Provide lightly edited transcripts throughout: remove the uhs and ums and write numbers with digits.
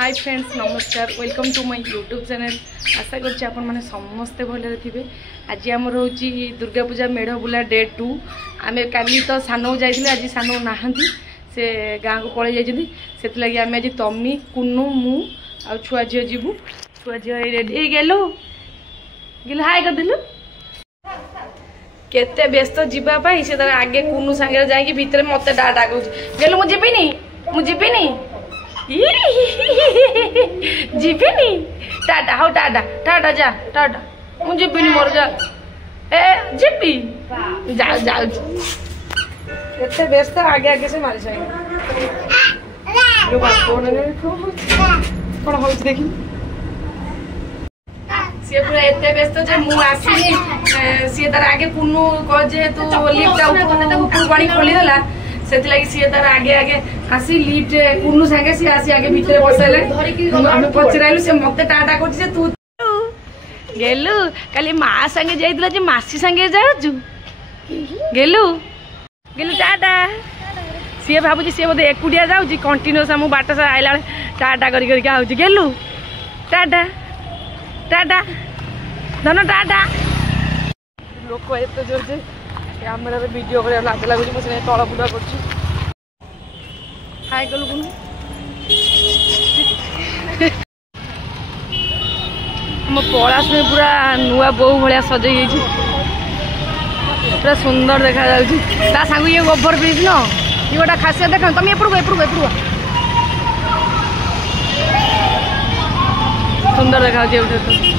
हाय friends नमस्कार welcome to my YouTube channel. आशा करछि आपण माने समस्ते भले थे। आज आमर हूँ दुर्गा पूजा मेढ़ बुला डे 2। आम काली तो सानू जाइए, आज सानू नहांती से गाँव को पलि जाइए। से आम आज तमी कुनू मु आ छुआ झील जीवु। छुआ झील रेडी गेलु गेलु हाय करदेलु केते व्यस्त जीवाई से आगे कुनू सांगे जाकि भितर मत डा डा कहूँ गेलु मुझे जीविनी टाटा हाँ टाटा टाटा जा टाटा मुझे मोर जा ए जीपी जाओ जाओ केते व्यस्त आगे आगे से मारी साइ यो बात कोन हो देखी सी पूरा एते व्यस्त जे मु आसी सी तार आगे कुनु कह जे तू लिफ्ट ऊपर पानी खोली देला से सी तार आगे आगे आसी लिफ्ट कुनु संगे सी आसी आगे भीतर बसले हम पचराइलु से मते टाटा करछि जे तू गेलु काली मां संगे जाइतला जे मासी संगे जाजु गेलु गेलु टाटा सी भाबुजी सी बोधे एकुडिया जाउजी कंटीन्यूअस हम बाट से आइला टाटा करी करी आउजी गेलु टाटा टाटा धन टाटा लोक एत जोर जे कैमरा रे वीडियो करे लाज लागुची मसे तळ बुला करछि हाय गलु गुनु हम पलाश में पूरा नुआ बो भलिया सजई गई पूरा सुंदर देखा जाउची ता संग ये ओवर ब्रिज न ये गोटा खासियत देख तुम एपड़ू सुंदर देखा जाउची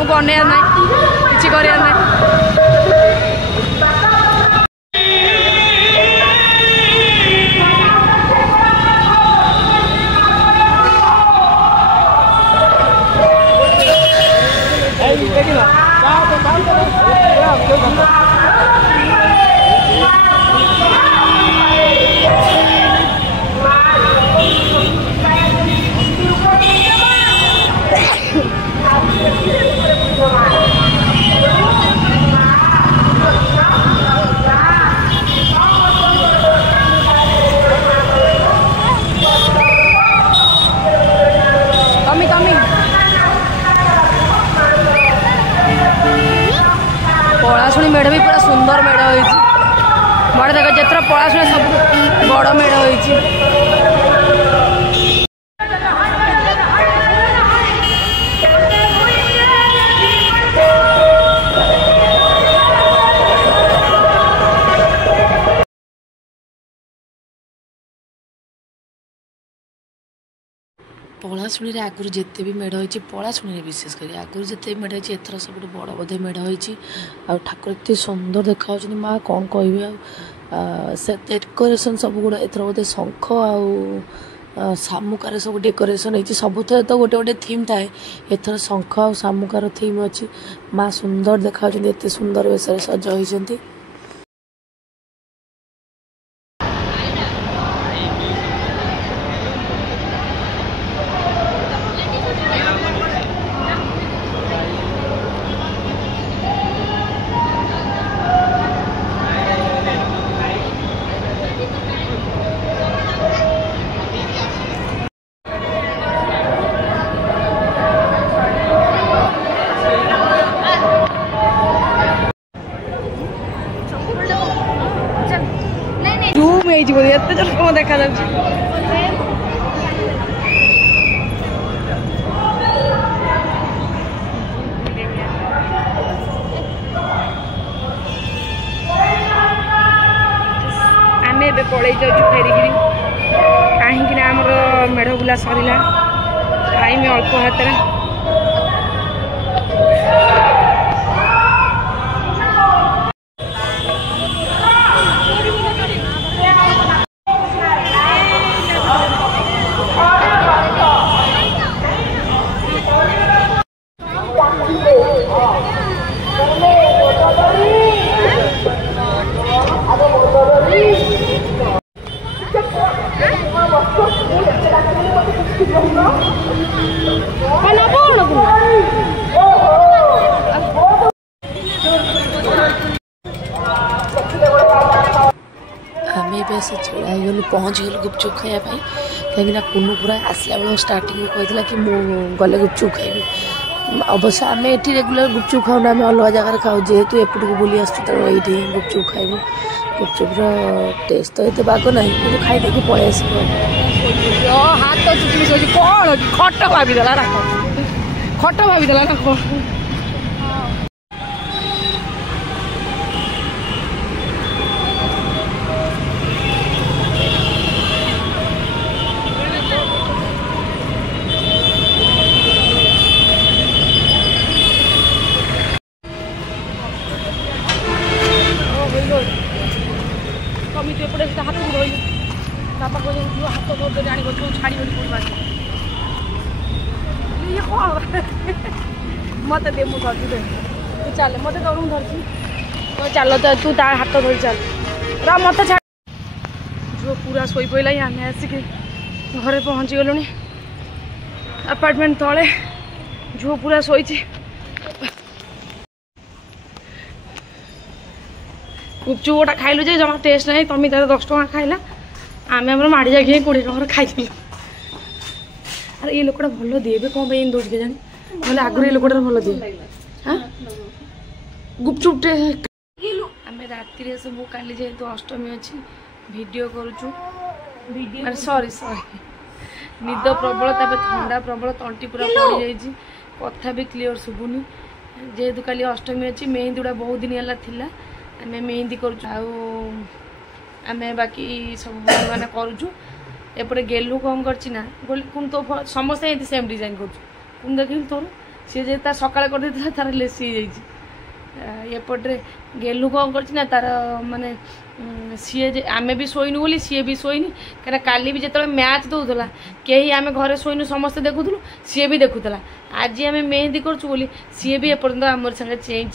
तो अनेया ना कि कर पलाशुणी मेढ़ भी पूरा सुंदर मेढ़ हो बड़ देख जितना पलाशुणी सब बड़ मेढ़ हो पलाशुणी आगुरी जिते भी मेढ़ होती पलाशुणी विशेषकर आगुरी जिते भी मेढ़ होती एथर सब बड़ बोधे मेढ़ होती ठाकुर एत सुंदर देखा माँ कौन कह डेकोरेशन सब गुड़ा एथर बोधे शंख आ शामुकार सब डेकोरेशन होती सबुथ तो गोटे गोटे थीम थाए एथर शंख आ शामुकार थीम अच्छी माँ सुंदर देखा एत सुंदर वेश सज होती एत जल कौन देखा आम ए पलि जाऊँ फेरिकी कहीं आमर मेढ़ बुला सरला टाइम अल्प हाथ आम बस छड़ा गलु पहुँची गलु गुपचुप खायापी कहीं कुनू पूरा आसला बेल स्टार्टिंग कहला कि गले गुपचुप खाइबी अवश्य आम ये रेगुलर गुपचुप खाऊना आम अलग जगार खाऊ जेहेतु एपट को बुली आसु तो ये गुपचुप खाइबू गुपचुप्र टेस्ट तो ये बाग ना कि खाई पलि आस हाथ कौन खट भावीदेला ना खट भावीदेला ना कौन हाथ को धोई बापा को हाथ धो जाणी छाड़ी पड़ा ये कौन मत दे मुझे धरती दे तू चल मत करूँ धरती तो चल तो तू ता हाथ धोई चल रा मत छाड़ जो पूरा शोई पड़ा ही आम आसिक घरे पहुँची गलुणी अपार्टमेंट तले जो पूरा शोची गुपचुप गोटा खाइलु जे जमा टेस्ट नहीं तमी तार 10 टका खाइला आम माड़ी जाके 20 टकर खाई अरे ये लोकटा भल दिए कौन पे दौड़ के जानी ना आगुरी ये लोकटा भल दिए हाँ गुपचुप आम राति सब काली जेहेतु अष्टमी अच्छी वीडियो करुचु सॉरी सॉरी निद प्रबल ताप ठंडा प्रबल तंटी पूरा पड़ जाइए कथा भी क्लीयर शुभुनी जेहेतु काली अष्टमी अच्छी मेहंदी गुड़ा बहुत दिन है आम मेहंदी करें बाकी सब मैंने करुचु एपटे गेलु कौन करना कुन तो समस्ते ये सेम डिजाइन कर देखिल तोर सी जे तार सका कर तार लेसी एपटे गेलु कौन करना तार माने सी जे आमे भी शोइनु बोली सी भी शोइनी कहीं काली भी जो मैच दौला कहीं आम घरे शोइनु समस्ते देखुलु सी भी देखुला आज आम मेहंदी करुचु बोली सी भी एपर्तंत आम संगे चेंज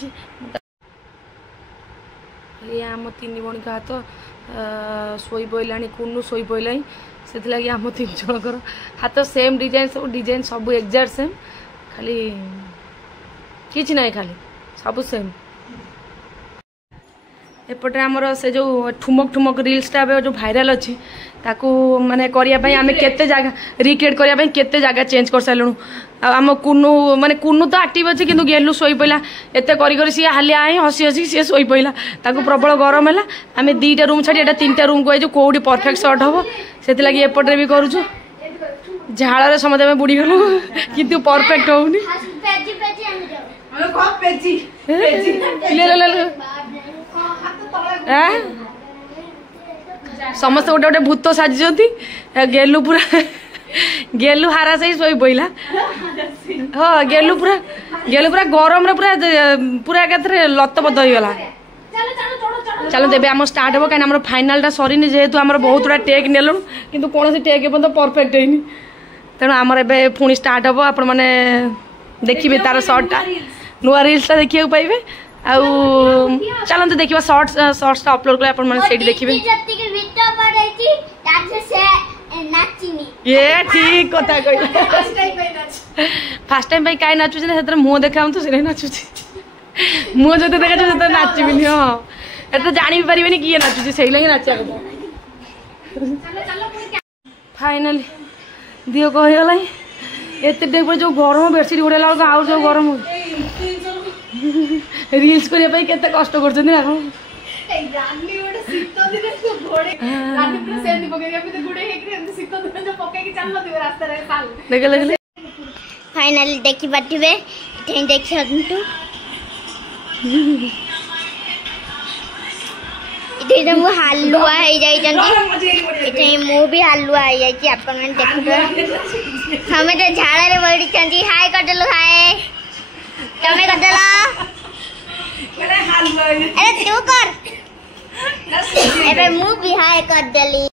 ये आम 3 भणी का हाथ शोई पड़ा कुनू शोई पड़ा से लगी आम 3 जनकर हाथ सेम डिजाइन सब एक्जाक्ट सेम खाली किछि नहीं खाली सब सेम एपटे आमर से जो ठुमक ठुमक रील्सटा जो भाइराल अच्छी ताकू माने करने आम केते जगह रिक्रिएट करने केते जगह चेंज कर सारूँ आम कुनू माने कुनू तो एक्टिव अच्छी किंतु गेलु शोई पड़ा एत कर सी हालिया आई हसी हसी सी शोई पड़ा ताकू प्रबल गरम है आम 2टा रूम छाड़ी 3टा रूम को आई कौटी परफेक्ट सर्ट हम से लगी एपटे भी करुचु झाड़ समझ बुड़ी गलु किंतु परफेक्ट होनी समस्त गोटे गोटे भूत साजी गेलु पूरा गेलु हारा से शोई पड़ा हाँ गेलु पूरा गरम रे पूरा एकाथरे लतपत हो गला चलो देवे आम स्टार्ट हम कहीं फाइनाल सरीनी जेहेतु आम बहुत गुड़ा टेक नेलु किंतु कौन टेक परफेक्ट है तेणु आमर ए पुणी स्टार्ट हम आपण मैंने देखिए तार सर्टटा नुआ रील्सटा देखा पाइबे आउ चलते देखा सर्ट्स अपलोड कले आपण मैंने देखिए ये ठीक कथा कह फास्ट टाइम कहीं नाचुचे ना मुँह देखा तो से नाचुची मुँह जो देखा से नाचबिनी हाँ ये जानी भी पारे किए नाचुची से लगे नाचा फाइनाली दिह कहगला एत टाइम जो गरम बेडसीट घोड़ेला आउ जो गरम हो रील्स करने के कष्ट कर फाइनली देखी पारे देखिए इधर मु हालुआ मु भी हालुआ हो जाए हमें तो झाड़े बढ़ी हाय करदेलु हाय तमें करदेला अरे तू कर एबे मु भी हाय करदेली।